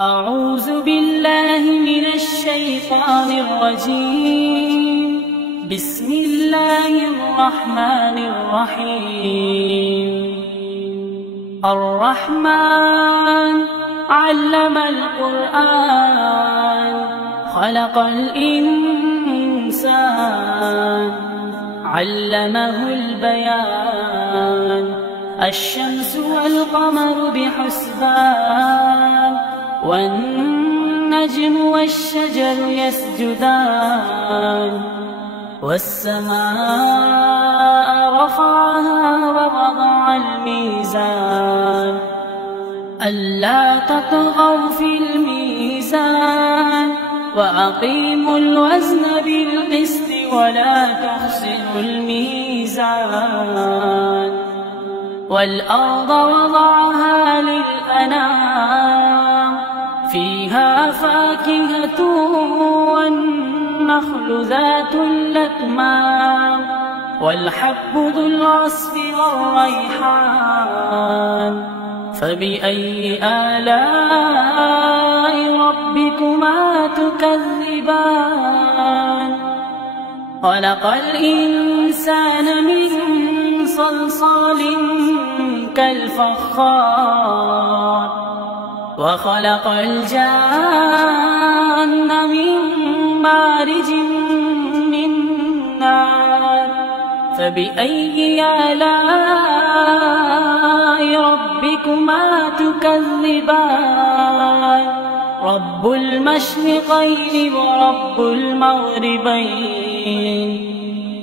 أعوذ بالله من الشيطان الرجيم. بسم الله الرحمن الرحيم. الرحمن علم القرآن خلق الإنسان علمه البيان. الشمس والقمر بحسبان والنجم والشجر يسجدان. والسماء رفعها ووضع الميزان ألا تطغوا في الميزان وأقيموا الوزن بالقسط ولا تخسروا الميزان. والأرض وضعها للأنام فيها فاكهة والنخل ذات الأكمام والحب ذو العصف والريحان. فبأي آلاء ربكما تكذبان؟ خلق الإنسان من صلصال كالفخار وخلق الجان من مارج من نار. فبأي آلاء ربكما تكذبان؟ رب المشرقين ورب المغربين.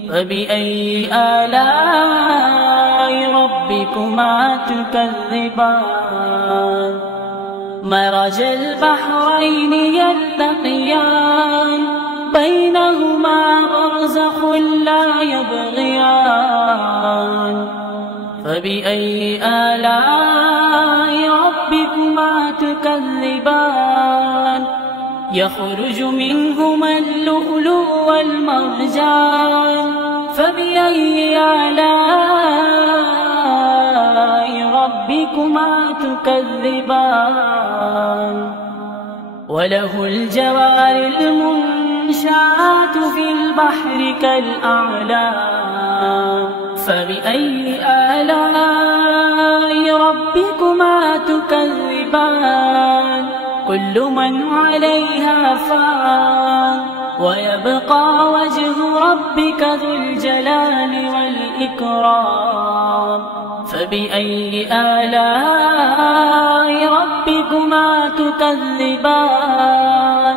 فبأي آلاء ربكما تكذبان؟ مرج البحرين يلتقيان بينهما برزخ لا يبغيان. فبأي آلاء ربكما تكذبان؟ يخرج منهما اللؤلؤ والمرجان. فبأي آلاء ربكما تكذبان؟ وله الجوار المنشآت في البحر كالأعلام. فبأي آلاء ربكما تكذبان؟ كل من عليها فان ويبقى وجه ربك ذو الجلال والإكرام. فبأي آلاء ربكما تكذبان؟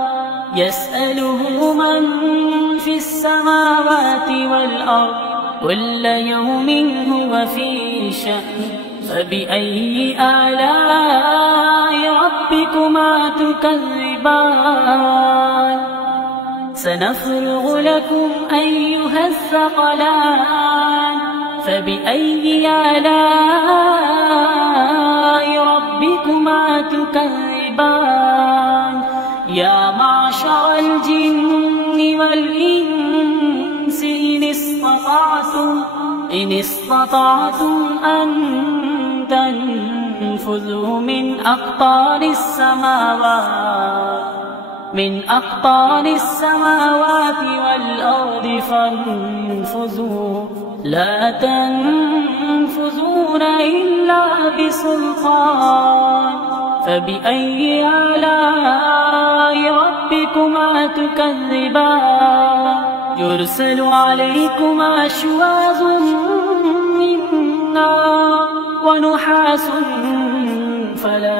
يسأله من في السماوات والأرض كل يوم هو في شأن. فبأي آلاء ربكما تكذبان؟ سنفرغ لكم أيها الثقلان. فبأي آلاء ربكما تكذبان؟ يا معشر الجن والإنس إن استطعتم أن تنفذوا من أقطار السماوات والأرض فانفذوا لا تنفذون إلا بسلطان. فبأي آلاء ربكما تكذبان؟ يرسل عليكما شواظ من نار ونحاس فلا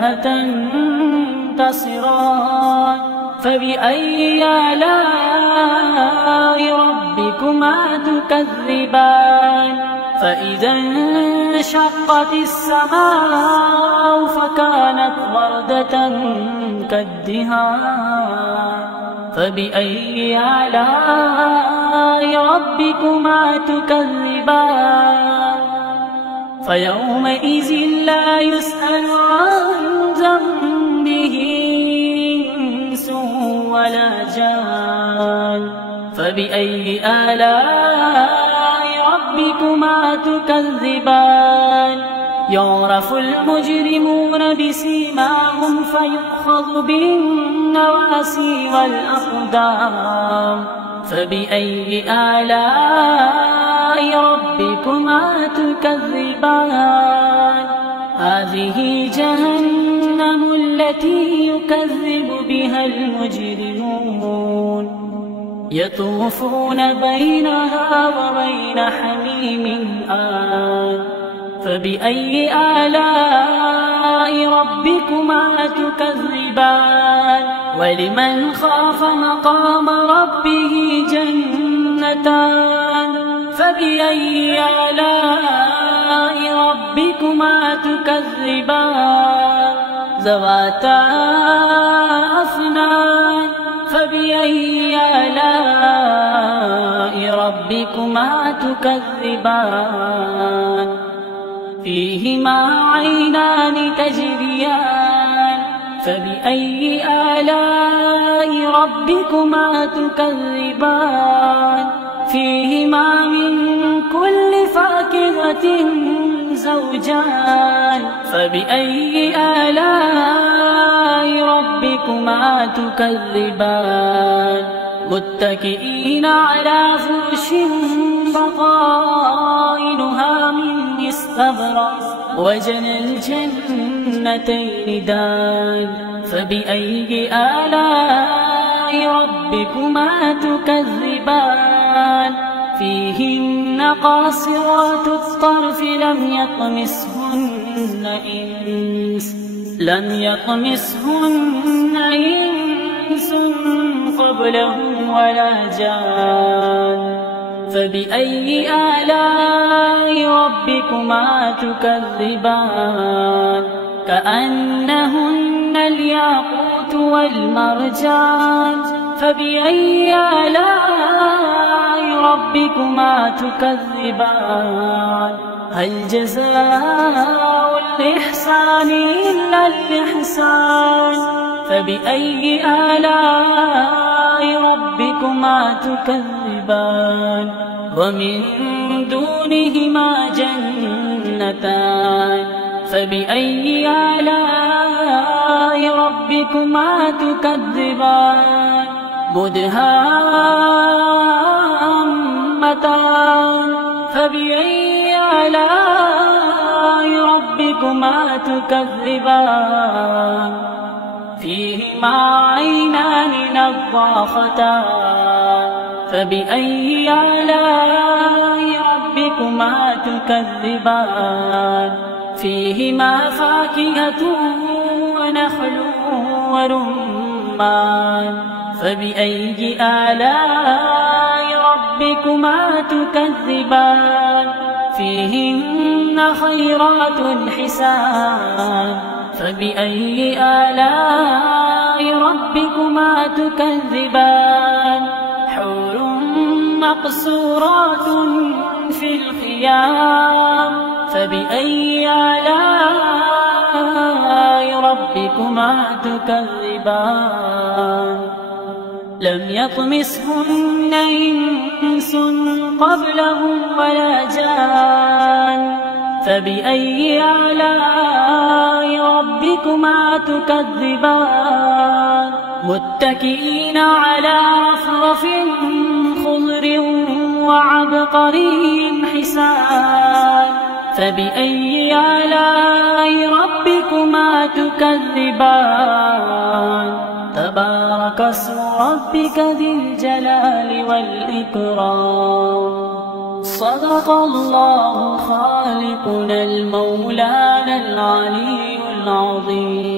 تنتصران. فبأي آلاء ربكما تكذبان؟ فإذا انشقت السماء فكانت وردة كالدهان. فبأي آلاء ربكما تكذبان؟ فيومئذ لا يسأل عن ذنبه إنس ولا جان. فبأي آلاء ربكما تكذبان؟ يعرف المجرمون بسيماهم فيؤخذ بالنواسي والأقدام فبأي آلاء ربكما تكذبان هذه جهنم التي يكذب بها المجرمون يطوفون بينها وبين حميم آن فبأي آلاء ربكما تكذبان ولمن خاف مقام ربه جنتان فبأي آلاء ربكما تكذبان ذواتا أفنان فبأي آلاء ربكما تكذبان فيهما عينان تجريان فبأي آلاء ربكما تكذبان فيهما من كل فاكهة زوجان فبأي آلاء ربكما تكذبان متكئين على فرش بطائنها من استبرق وجنى الجنتين دان فبأي آلاء ربكما تكذبان فيهن قاصرات الطرف لم يطمسهن إنس قبلهم ولا جان فبأي آلاء ربكما تكذبان كأنهن الياقوت والمرجان فبأي آلاء ربكما تكذبان هل جزاء الإحسان إلا الإحسان فبأي آلاء ربكما تكذبان ومن دونهما جنتان فبأي آلاء ربكما تكذبان مدهامتان فبأي آلاء ربكما تكذبان فيهما عينان نضاختان فبأي آلاء ربكما تكذبان فيهما فاكهة ونخل ورمان فبأي آلاء ربكما تكذبان فيهن خيرات حسان فبأي آلاء ربكما تكذبان حور مقصورات في الخيام فبأي آلاء ربكما تكذبان لم يطمسهن إنس قبلهم ولا جان فبأي آلاء ربكما تكذبان متكئين على رفرف خضر وعبقري حسان فبأي آلاء ربكما تكذبان تبارك اسم ربك ذي الجلال والإكرام صدق الله خالقنا المولانا العلي العظيم.